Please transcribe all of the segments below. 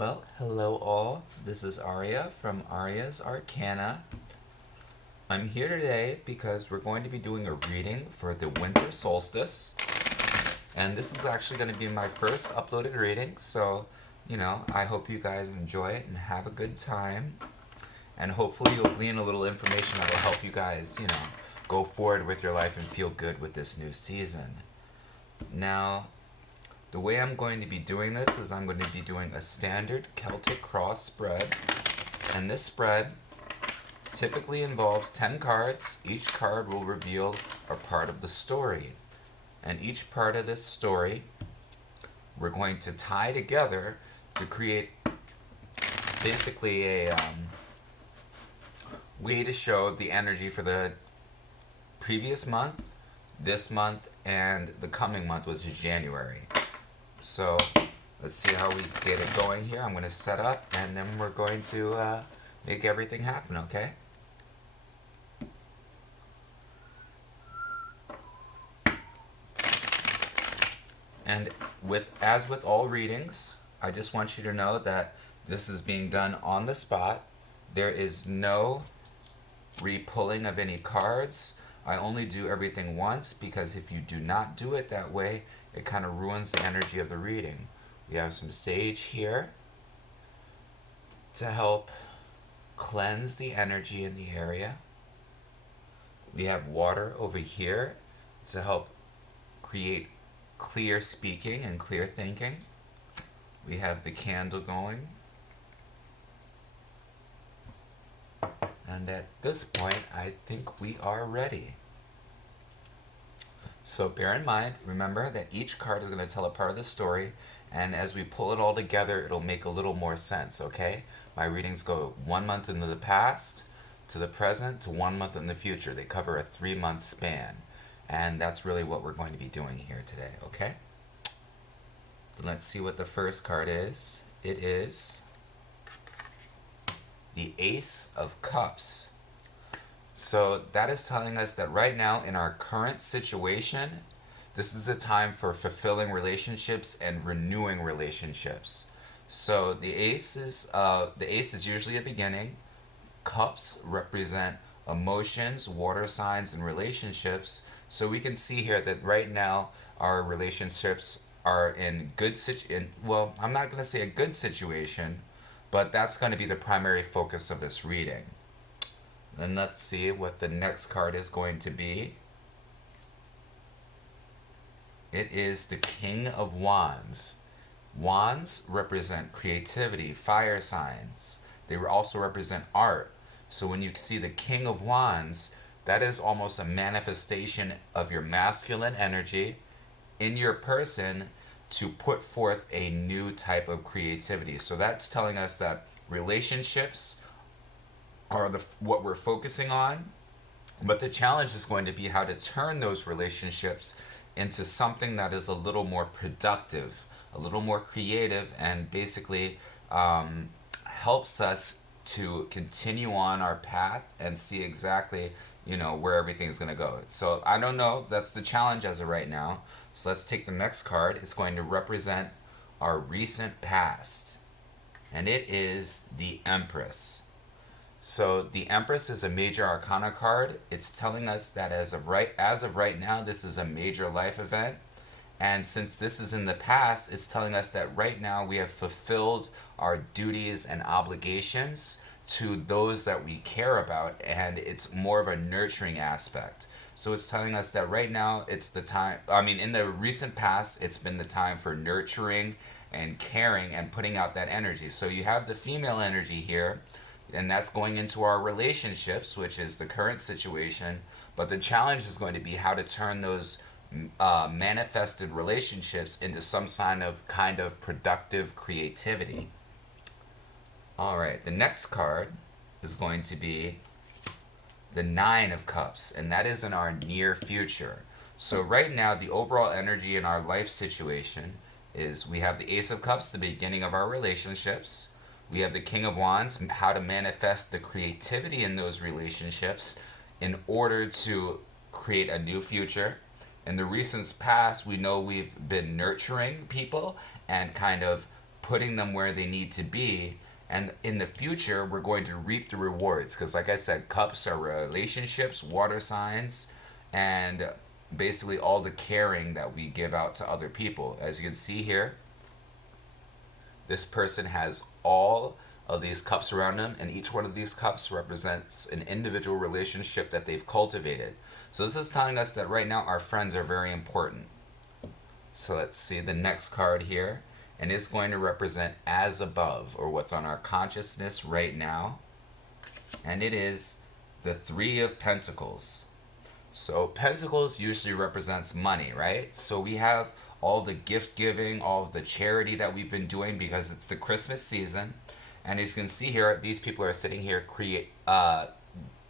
Well, hello all. This is Arya from Arya's Arcana. I'm here today because we're going to be doing a reading for the winter solstice. And this is actually going to be my first uploaded reading, so, I hope you guys enjoy it and have a good time. And hopefully you'll glean a little information that will help you guys, go forward with your life and feel good with this new season. Now, the way I'm going to be doing this is I'm going to be doing a standard Celtic cross spread. And this spread typically involves 10 cards. Each card will reveal a part of the story. And each part of this story we're going to tie together to create basically a way to show the energy for the previous month, this month, and the coming month, was January. So let's see how we get it going here. I'm going to set up and then we're going to make everything happen, okay? And as with all readings, I just want you to know that this is being done on the spot. There is no re-pulling of any cards. I only do everything once because if you do not do it that way, it kind of ruins the energy of the reading. We have some sage here to help cleanse the energy in the area. We have water over here to help create clear speaking and clear thinking. We have the candle going. And at this point, I think we are ready. So bear in mind, remember that each card is going to tell a part of the story, and as we pull it all together, it'll make a little more sense, okay? My readings go 1 month into the past, to the present, to 1 month in the future. They cover a 3-month span, and that's really what we're going to be doing here today, okay? Then let's see what the first card is. It is the Ace of Cups. So that is telling us that right now in our current situation, this is a time for fulfilling relationships and renewing relationships. So the ace is usually a beginning. Cups represent emotions, water signs, and relationships. So we can see here that right now our relationships are in well, I'm not going to say a good situation, but that's going to be the primary focus of this reading. Then let's see what the next card is going to be. It is the King of Wands. Wands represent creativity, fire signs. They also represent art. So when you see the King of Wands, that is almost a manifestation of your masculine energy in your person to put forth a new type of creativity. So that's telling us that relationships are what we're focusing on, but the challenge is going to be how to turn those relationships into something that is a little more productive, a little more creative, and basically helps us to continue on our path and see exactly where everything's going to go. So I don't know, that's the challenge as of right now. So let's take the next card. It's going to represent our recent past, and it is the Empress. So the Empress is a major arcana card. It's telling us that as of right now, this is a major life event. And since this is in the past, it's telling us that right now we have fulfilled our duties and obligations to those that we care about, and it's more of a nurturing aspect. So it's telling us that right now it's the time, in the recent past, it's been the time for nurturing and caring and putting out that energy. So you have the female energy here, and that's going into our relationships, which is the current situation. But the challenge is going to be how to turn those manifested relationships into some kind of productive creativity. All right, the next card is going to be the Nine of Cups, and that is in our near future. So right now, the overall energy in our life situation is we have the Ace of Cups, the beginning of our relationships. We have the King of Wands, how to manifest the creativity in those relationships in order to create a new future. In the recent past, we know we've been nurturing people and kind of putting them where they need to be. And in the future, we're going to reap the rewards. Because, like I said, cups are relationships, water signs, and basically all the caring that we give out to other people. As you can see here, this person has all of these cups around them, and each one of these cups represents an individual relationship that they've cultivated. So this is telling us that right now our friends are very important. So let's see the next card here, and it's going to represent as above, or what's on our consciousness right now, and it is the Three of Pentacles. So Pentacles usually represents money, right? So we have all the gift giving, all of the charity that we've been doing because it's the Christmas season. And as you can see here, these people are sitting here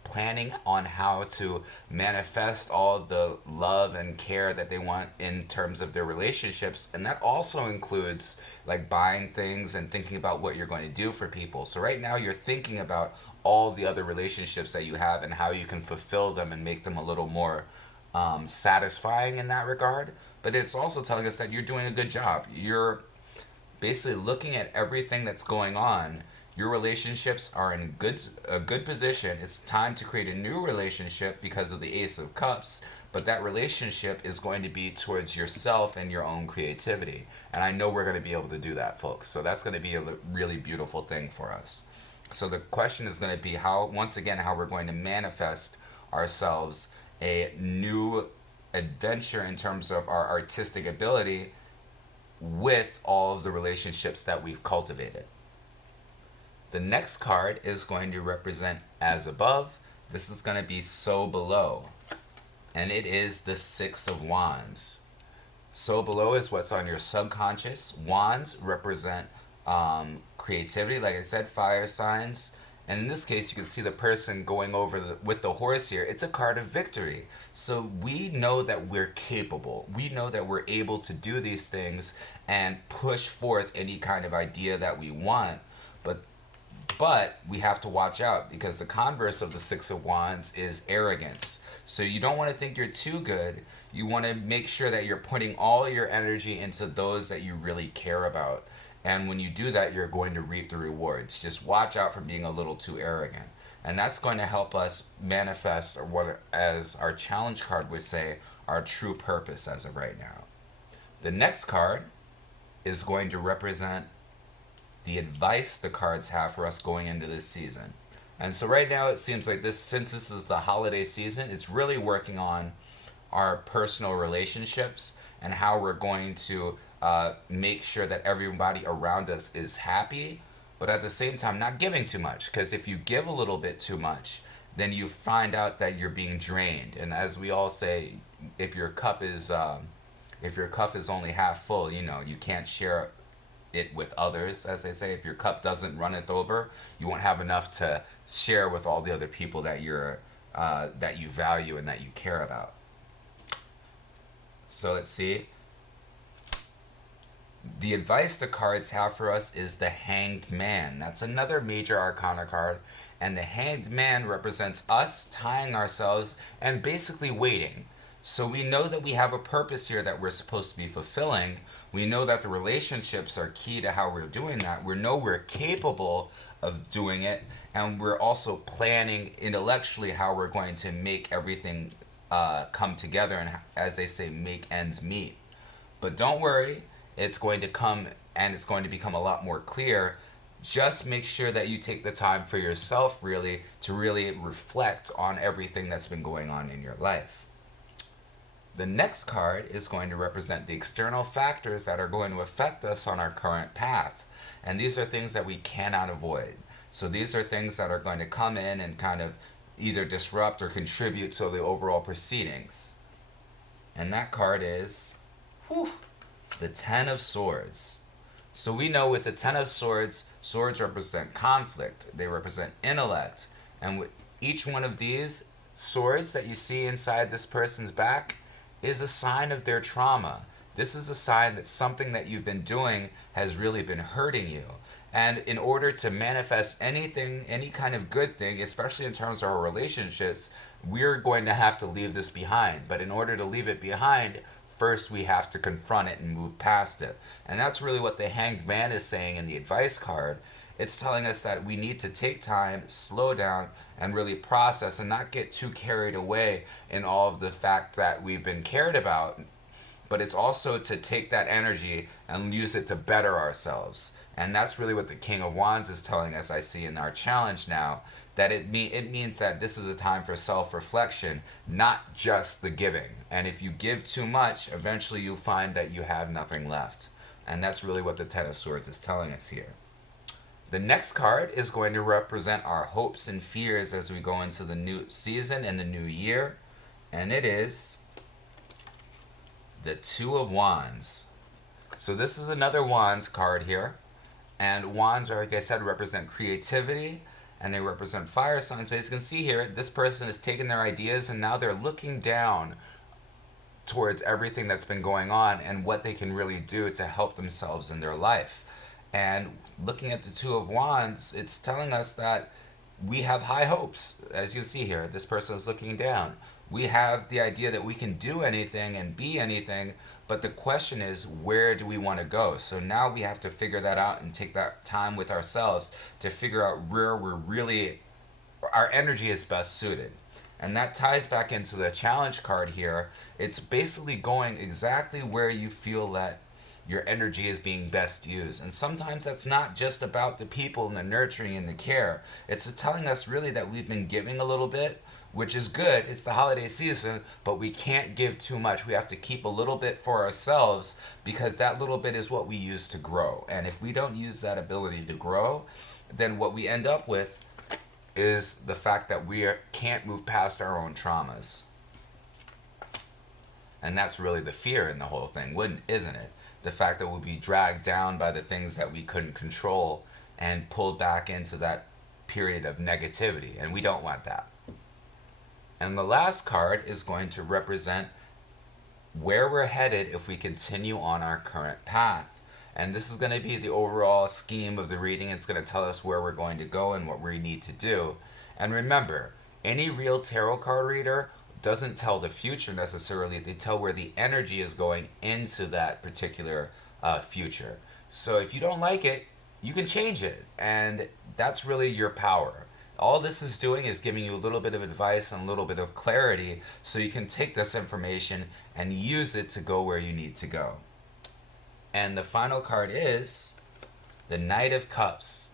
planning on how to manifest all of the love and care that they want in terms of their relationships. And that also includes like buying things and thinking about what you're going to do for people. So right now you're thinking about all the other relationships that you have and how you can fulfill them and make them a little more satisfying in that regard. But it's also telling us that you're doing a good job. You're basically looking at everything that's going on. Your relationships are in a good position. It's time to create a new relationship because of the Ace of Cups, but that relationship is going to be towards yourself and your own creativity. And I know we're going to be able to do that, folks. So that's going to be a really beautiful thing for us. So the question is going to be how we're going to manifest ourselves a new adventure in terms of our artistic ability with all of the relationships that we've cultivated. The next card is going to represent as above. This is going to be so below. And it is the Six of Wands. So below is what's on your subconscious. Wands represent creativity, like I said, fire signs. And in this case, you can see the person going over with the horse here. It's a card of victory. So we know that we're capable. We know that we're able to do these things and push forth any kind of idea that we want. But we have to watch out because the converse of the Six of Wands is arrogance. So you don't want to think you're too good. You want to make sure that you're putting all your energy into those that you really care about. And when you do that, you're going to reap the rewards. Just watch out for being a little too arrogant. And that's going to help us manifest, or what, as our challenge card would say, our true purpose as of right now. The next card is going to represent the advice the cards have for us going into this season. And so right now it seems like since this is the holiday season, it's really working on our personal relationships and how we're going to make sure that everybody around us is happy, but at the same time not giving too much. Because if you give a little bit too much, then you find out that you're being drained. And as we all say, if your cup is only half full, you can't share it with others. As they say, if your cup doesn't run it over, you won't have enough to share with all the other people that that you value and that you care about. So let's see. The advice the cards have for us is the Hanged Man. That's another major arcana card. And the Hanged Man represents us tying ourselves and basically waiting. So we know that we have a purpose here that we're supposed to be fulfilling. We know that the relationships are key to how we're doing that. We know we're capable of doing it. And we're also planning intellectually how we're going to make everything come together and, as they say, make ends meet. But don't worry. It's going to come and it's going to become a lot more clear. Just make sure that you take the time for yourself really to really reflect on everything that's been going on in your life. The next card is going to represent the external factors that are going to affect us on our current path. And these are things that we cannot avoid. So these are things that are going to come in and kind of either disrupt or contribute to the overall proceedings. And that card is the Ten of Swords. So we know with the Ten of Swords, swords represent conflict. They represent intellect. And with each one of these swords that you see inside this person's back is a sign of their trauma. This is a sign that something that you've been doing has really been hurting you. And in order to manifest anything, any kind of good thing, especially in terms of our relationships, we're going to have to leave this behind. But in order to leave it behind, first we have to confront it and move past it. And that's really what the Hanged Man is saying in the advice card. It's telling us that we need to take time, slow down, and really process and not get too carried away in all of the fact that we've been cared about. But it's also to take that energy and use it to better ourselves. And that's really what the King of Wands is telling us, I see in our challenge now, that it means that this is a time for self-reflection, not just the giving. And if you give too much, eventually you'll find that you have nothing left. And that's really what the Ten of Swords is telling us here. The next card is going to represent our hopes and fears as we go into the new season and the new year. And it is the Two of Wands. So this is another Wands card here. And Wands, are, like I said, represent creativity, and they represent fire signs. But as you can see here, this person has taken their ideas and now they're looking down towards everything that's been going on and what they can really do to help themselves in their life. And looking at the Two of Wands, it's telling us that we have high hopes. As you see here, this person is looking down. We have the idea that we can do anything and be anything, but the question is, where do we want to go? So now we have to figure that out and take that time with ourselves to figure out where our energy is best suited. And that ties back into the challenge card here. It's basically going exactly where you feel that your energy is being best used. And sometimes that's not just about the people and the nurturing and the care. It's telling us really that we've been giving a little bit, which is good. It's the holiday season, but we can't give too much. We have to keep a little bit for ourselves, because that little bit is what we use to grow. And if we don't use that ability to grow, then what we end up with is the fact that we can't move past our own traumas. And that's really the fear in the whole thing, isn't it? The fact that we'll be dragged down by the things that we couldn't control and pulled back into that period of negativity. And we don't want that. And the last card is going to represent where we're headed if we continue on our current path. And this is going to be the overall scheme of the reading. It's going to tell us where we're going to go and what we need to do. And remember, any real tarot card reader doesn't tell the future necessarily. They tell where the energy is going into that particular future. So if you don't like it, you can change it. And that's really your power. All this is doing is giving you a little bit of advice and a little bit of clarity so you can take this information and use it to go where you need to go. And the final card is the Knight of Cups.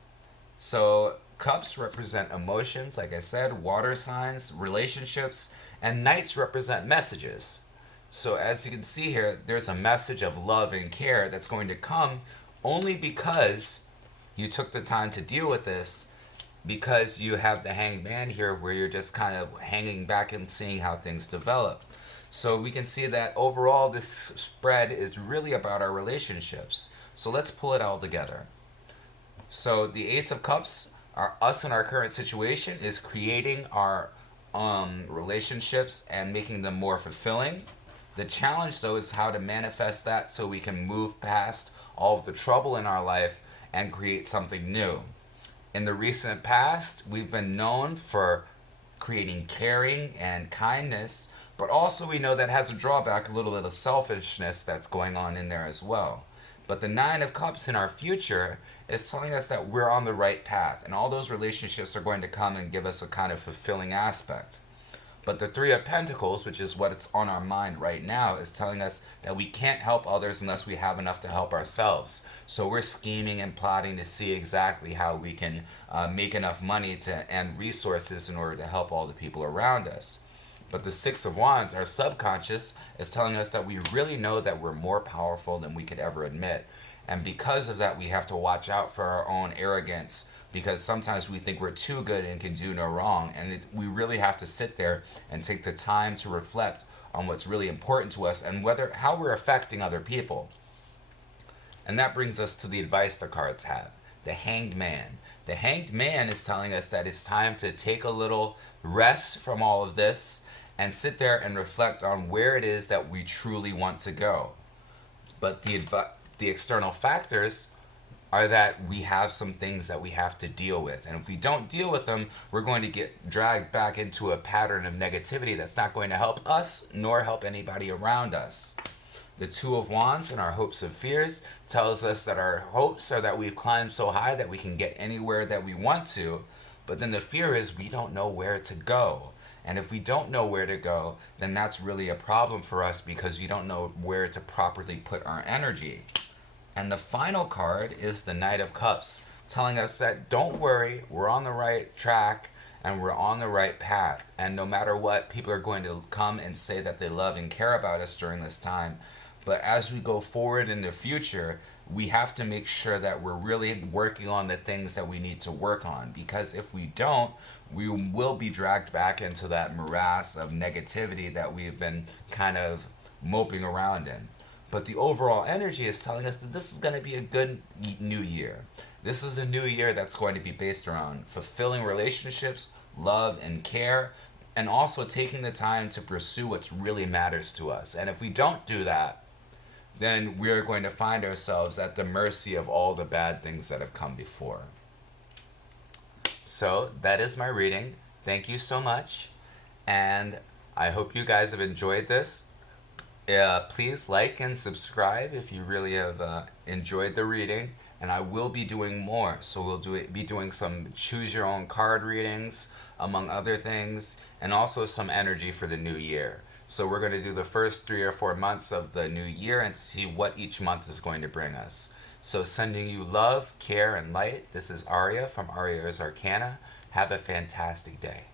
So cups represent emotions, like I said, water signs, relationships, and knights represent messages. So as you can see here, there's a message of love and care that's going to come only because you took the time to deal with this, because you have the Hanged Man here where you're just kind of hanging back and seeing how things develop. So we can see that overall this spread is really about our relationships. So let's pull it all together. So the Ace of Cups, us in our current situation, is creating our relationships and making them more fulfilling. The challenge though is how to manifest that so we can move past all of the trouble in our life and create something new. In the recent past, we've been known for creating caring and kindness, but also we know that has a drawback, a little bit of selfishness that's going on in there as well. But the Nine of Cups in our future is telling us that we're on the right path, and all those relationships are going to come and give us a kind of fulfilling aspect. But the Three of Pentacles, which is what's on our mind right now, is telling us that we can't help others unless we have enough to help ourselves. So we're scheming and plotting to see exactly how we can make enough money and resources in order to help all the people around us. But the Six of Wands, our subconscious, is telling us that we really know that we're more powerful than we could ever admit. And because of that, we have to watch out for our own arrogance, because sometimes we think we're too good and can do no wrong. And we really have to sit there and take the time to reflect on what's really important to us and how we're affecting other people. And that brings us to the advice the cards have. The Hanged Man. The Hanged Man is telling us that it's time to take a little rest from all of this and sit there and reflect on where it is that we truly want to go. But the external factors are that we have some things that we have to deal with. And if we don't deal with them, we're going to get dragged back into a pattern of negativity that's not going to help us nor help anybody around us. The Two of Wands and our hopes and fears tells us that our hopes are that we've climbed so high that we can get anywhere that we want to, but then the fear is we don't know where to go. And if we don't know where to go, then that's really a problem for us because we don't know where to properly put our energy. And the final card is the Knight of Cups, telling us that don't worry, we're on the right track and we're on the right path. And no matter what, people are going to come and say that they love and care about us during this time. But as we go forward in the future, we have to make sure that we're really working on the things that we need to work on. Because if we don't, we will be dragged back into that morass of negativity that we've been kind of moping around in. But the overall energy is telling us that this is going to be a good new year. This is a new year that's going to be based around fulfilling relationships, love, and care, and also taking the time to pursue what really matters to us. And if we don't do that, then we're going to find ourselves at the mercy of all the bad things that have come before. So that is my reading. Thank you so much. And I hope you guys have enjoyed this. Please like and subscribe if you really have enjoyed the reading. And I will be doing more. So be doing some choose your own card readings, among other things, and also some energy for the new year. So we're going to do the first 3 or 4 months of the new year and see what each month is going to bring us. So sending you love, care, and light. This is Arya from Arya's Arcana. Have a fantastic day.